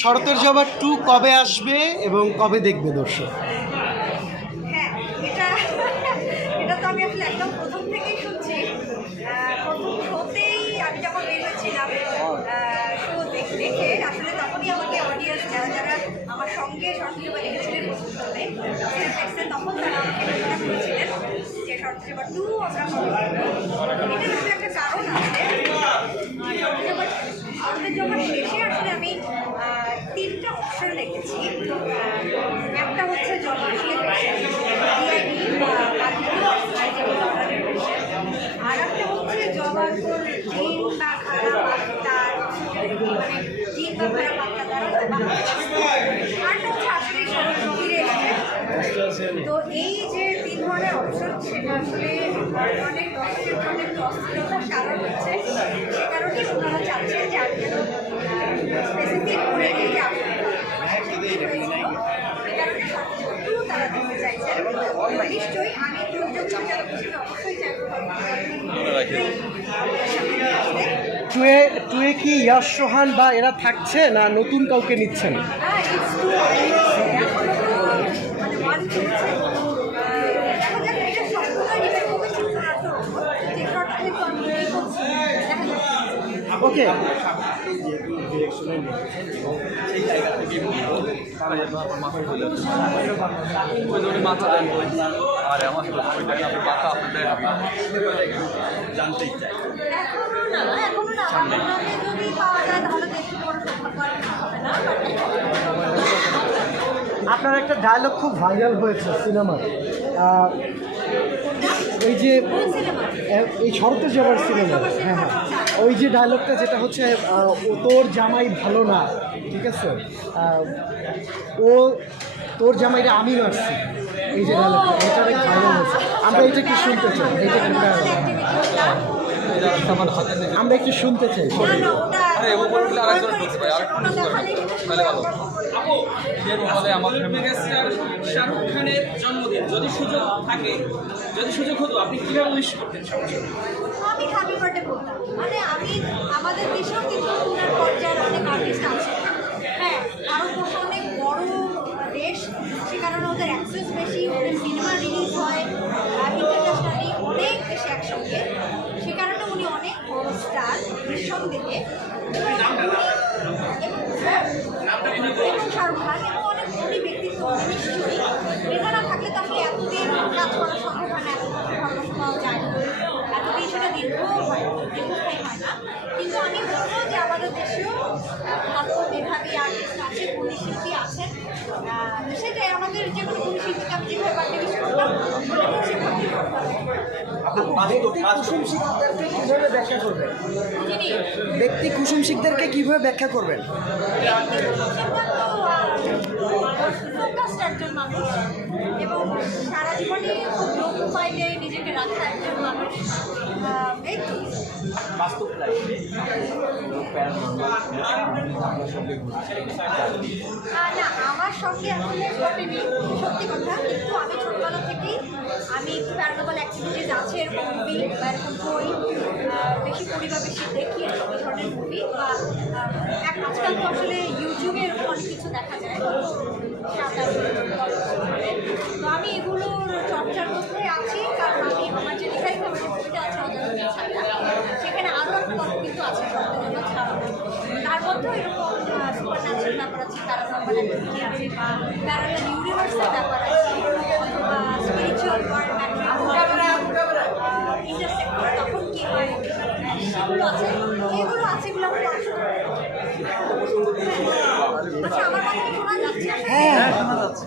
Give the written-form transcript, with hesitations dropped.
শরতের জবা 2 কবে আসবে এবং কবে দেখবে দর্শক? হ্যাঁ, এটা তো আমি আসলে একদম প্রথম থেকেই শুনছি। প্রথম শোতেই আমি যখন বের হয়েছিলাম শো দেখে আসলে তখনই আমাকে অডিয়েন্স যারা আমার সঙ্গে সরস্বতী জবা দেখেছিলেন প্রথম শোতে তখন তারা আমাকে ঘোষণা করেছিলেন যে সরস্বতী জবা 2 আমরা এটার আসলে একটা কারণ আছে। সরস্বতী জবার শেষে আসলে আমি 3টা অপশন রেখেছি। একটা হচ্ছে জবা আর একটা হচ্ছে জবার জিন বা খারাপ আত্মার জিন বা খারাপ আত্মা দ্বারা আরটা হচ্ছে আসলে ফিরে এসেছে। তো এই যে 3 ধরনের অপশন সেটা আসলে অনেক দর্শকের অনেক অস্থিরতার কারণ হচ্ছে। সে কারণে ওনারা চাচ্ছেন যে আমি যেন স্পেসিফিক করে দিই যে আপনার হয়েছিল সে কারণে সবটুকু তারা দিতে চাইছেন। নিশ্চয়ই আমি প্রযোজক পরিচালক হিসেবে অবশ্যই চাইব টুয়ে কি ইয়াশ সোহান বা এরা থাকছে না নতুন কাউকে নিচ্ছেন? ওকে, জানতেই চাই আপনার একটা ডায়লগ খুব ভাইরাল হয়েছে সিনেমার, ওই যে এই শরতের জবার সিনেমা, হ্যাঁ হ্যাঁ, ওই যে ডায়লগটা যেটা হচ্ছে ও তোর জামাই ভালো না, ঠিক আছে, ও তোর জামাইটা আমি মারছি, এই যে ডায়লগটা এটা অনেক ভাইরাল হয়েছে। আমরা এটা কি শুনতে চাই, এটা আমরা একটু শুনতে চাই। শাহরুখ খানের জন্মদিন যদি সুযোগ থাকে, যদি সুযোগ হতো, আপনি কিভাবে উইশ করতেন? আমি হ্যাপি বার্থডে বলতাম। মানে আমি আমাদের দেশেও কিন্তু ওনার পর্যায়ের অনেক আর্টিস্ট আছে। হ্যাঁ, ভারতবর্ষ অনেক বড় দেশ, সে কারণে ওদের অ্যাক্সেস বেশি, ওদের সিনেমা রিলিজ হয় ইন্টারন্যাশনালি অনেক দেশে একসঙ্গে, সে কারণে উনি অনেক বড় স্টার নিঃসন্দেহে। এবং শাহরুখ খান এবং অনেক ধনী ব্যক্তিত্ব নিশ্চয়ই, এটা না থাকলে তো আসলে এতদিন কাজ করা সম্ভব হয় না, এত ভালোবাসা পাওয়া যায় না, এতদিন সেটা দীর্ঘস্থায়ী হয় না। কিন্তু আমি বলবো যে আমাদের দেশেও ভালো মেধাবী আর্টিস্ট আছে, গুণী শিল্পী আছেন, সেটাই আমাদের যে কোনো গুণী শিল্পীকে আমি যেভাবে বার্থডে উইশ করতাম সেভাবেই করতাম। কিভাবে ব্যাখ্যা করবেন? ব্যক্তি কুসুমশিকদেরকে কিভাবে ব্যাখ্যা করবেন? ফোকাসড একজন মানুষ এবং সারা জীবনে খুব লো প্রোফাইলে নিজেকে রাখা একজন মানুষ। এই তো বাস্তব লাইফে না, আমার সঙ্গে আসলে ঘটেনি সত্যি কথা, কিন্তু আমি ছোটবেলা থেকেই আমি একটু প্যারানর্মাল অ্যাক্টিভিটিস আছে এরকম মুভি বা এরকম বই বেশি পড়ি বা বেশি দেখি এরকম ধরনের মুভি বা আজকাল তো আসলে ইউটিউবে এরকম অনেক কিছু দেখা যায়। তো আমি এগুলোর চর্চার মধ্যে আছি, কারণ আমি আমার যে লেখাই আমার যে বইটা আছে অজানা ছাড়া, সেখানে আরও একটা গল্প কিন্তু আছে সত্যি ছাড়াও। তার মধ্যেও এরকম সুপার ন্যাচারাল ব্যাপার আছে, প্যারানর্মাল অ্যাক্টিভিটি আছে বা প্যারালাল ইউনিভার্সের ব্যাপার আছে, অথবা স্পিরিচুয়াল ওয়ার্ল্ড ইন্টারসেক্ট করে তখন কী হয় সেগুলো আছে, এগুলো আছে, এগুলো আমার আচ্ছা, আমার কথা কি শোনা যাচ্ছে? হ্যাঁ, শোনা যাচ্ছে।